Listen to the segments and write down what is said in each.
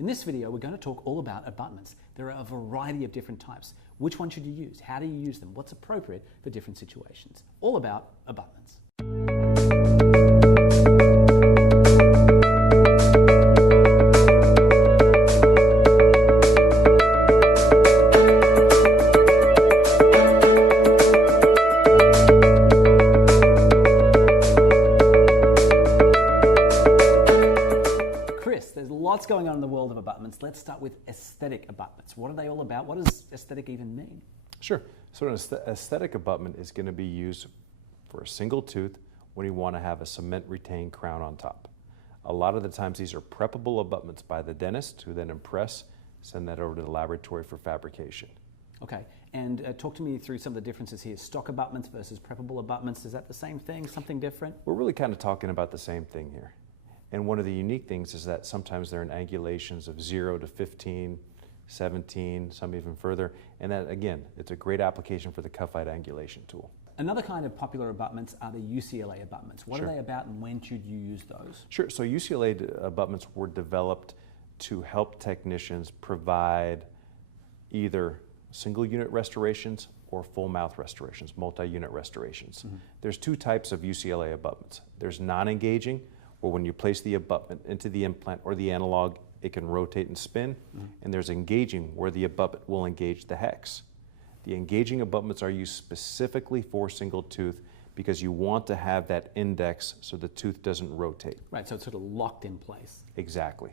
In this video, we're going to talk all about abutments. There are a variety of different types. Which one should you use? How do you use them? What's appropriate for different situations? All about abutments. Lots going on in the world of abutments. Let's start with aesthetic abutments. What are they all about? What does aesthetic even mean? Sure. So an aesthetic abutment is going to be used for a single tooth when you want to have a cement retained crown on top. A lot of the times these are preppable abutments by the dentist who then impress, send that over to the laboratory for fabrication. Okay, and talk to me through some of the differences here. Stock abutments versus preppable abutments, is that the same thing, something different? We're really kind of talking about the same thing here. And one of the unique things is that sometimes they're in angulations of 0 to 15, 17, some even further. And that, again, it's a great application for the cuff-height angulation tool. Another kind of popular abutments are the UCLA abutments. What Sure. are they about and when should you use those? Sure. So UCLA abutments were developed to help technicians provide either single unit restorations or full mouth restorations, multi-unit restorations. Mm-hmm. There's two types of UCLA abutments. There's non-engaging, or when you place the abutment into the implant or the analog, it can rotate and spin. Mm-hmm. And there's engaging, where the abutment will engage the hex. The engaging abutments are used specifically for single tooth because you want to have that index so the tooth doesn't rotate. Right, so it's sort of locked in place. Exactly.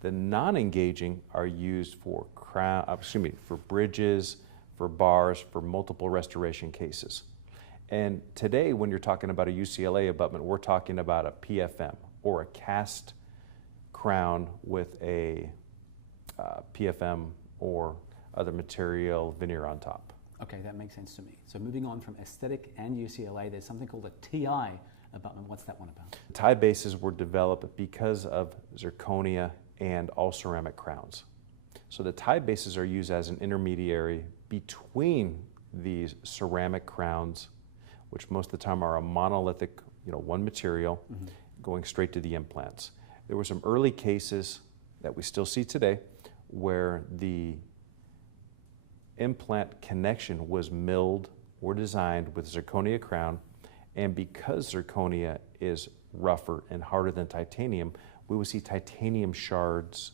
The non-engaging are used for for bridges, for bars, for multiple restoration cases. And today, when you're talking about a UCLA abutment, we're talking about a PFM, or a cast crown with a PFM or other material veneer on top. Okay, that makes sense to me. So moving on from aesthetic and UCLA, there's something called a TI abutment. What's that one about? Tie bases were developed because of zirconia and all ceramic crowns. So the tie bases are used as an intermediary between these ceramic crowns, which most of the time are a monolithic, one material, mm-hmm. going straight to the implants. There were some early cases that we still see today where the implant connection was milled or designed with zirconia crown, and because zirconia is rougher and harder than titanium, we would see titanium shards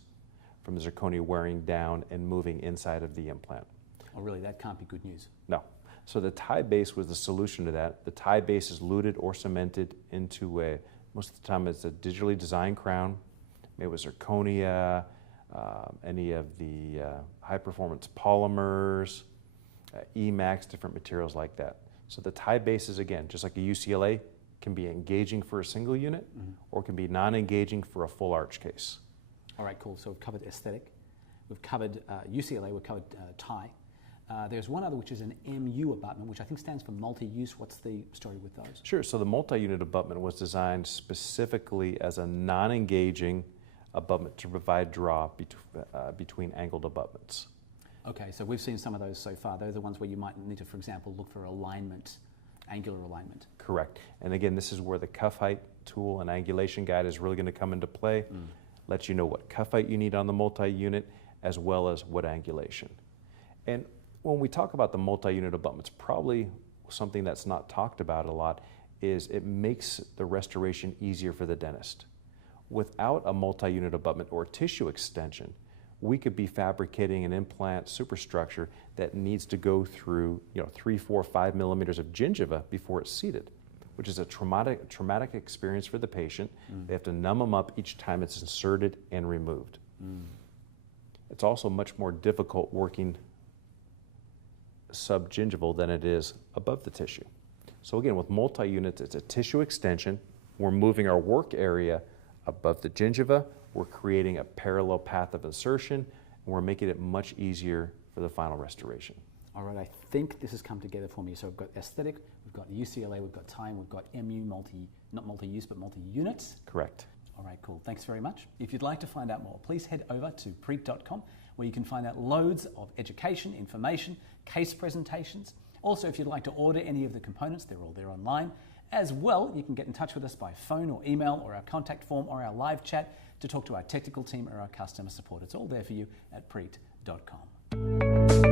from the zirconia wearing down and moving inside of the implant. Oh really, that can't be good news. No. So the tie base was the solution to that. The tie base is luted or cemented into most of the time it's a digitally designed crown, made with zirconia, any of the high performance polymers, Emax, different materials like that. So the tie base is, again, just like a UCLA, can be engaging for a single unit, mm-hmm. or can be non-engaging for a full arch case. All right, cool. So we've covered aesthetic, we've covered UCLA, we've covered tie. There's one other which is an MU abutment, which I think stands for multi-use. What's the story with those? Sure, so the multi-unit abutment was designed specifically as a non-engaging abutment to provide draw between angled abutments. Okay, so we've seen some of those so far. They're the ones where you might need to, for example, look for alignment, angular alignment. Correct, and again, this is where the cuff height tool and angulation guide is really going to come into play. Let you know what cuff height you need on the multi-unit, as well as what angulation. And when we talk about the multi-unit abutments, probably something that's not talked about a lot is it makes the restoration easier for the dentist. Without a multi-unit abutment or tissue extension, we could be fabricating an implant superstructure that needs to go through 3, 4, 5 millimeters of gingiva before it's seated, which is a traumatic experience for the patient. They have to numb them up each time it's inserted and removed. It's also much more difficult working subgingival than it is above the tissue. So again, with multi-units, it's a tissue extension. We're moving our work area above the gingiva. We're creating a parallel path of insertion, and we're making it much easier for the final restoration. All right, I think this has come together for me. So we've got aesthetic, we've got UCLA, we've got time, we've got MU, not multi-use, but multi-units. Correct. All right, cool. Thanks very much. If you'd like to find out more, please head over to Preat.com, where you can find out loads of education, information, case presentations. Also, if you'd like to order any of the components, they're all there online. As well, you can get in touch with us by phone or email or our contact form or our live chat to talk to our technical team or our customer support. It's all there for you at preat.com.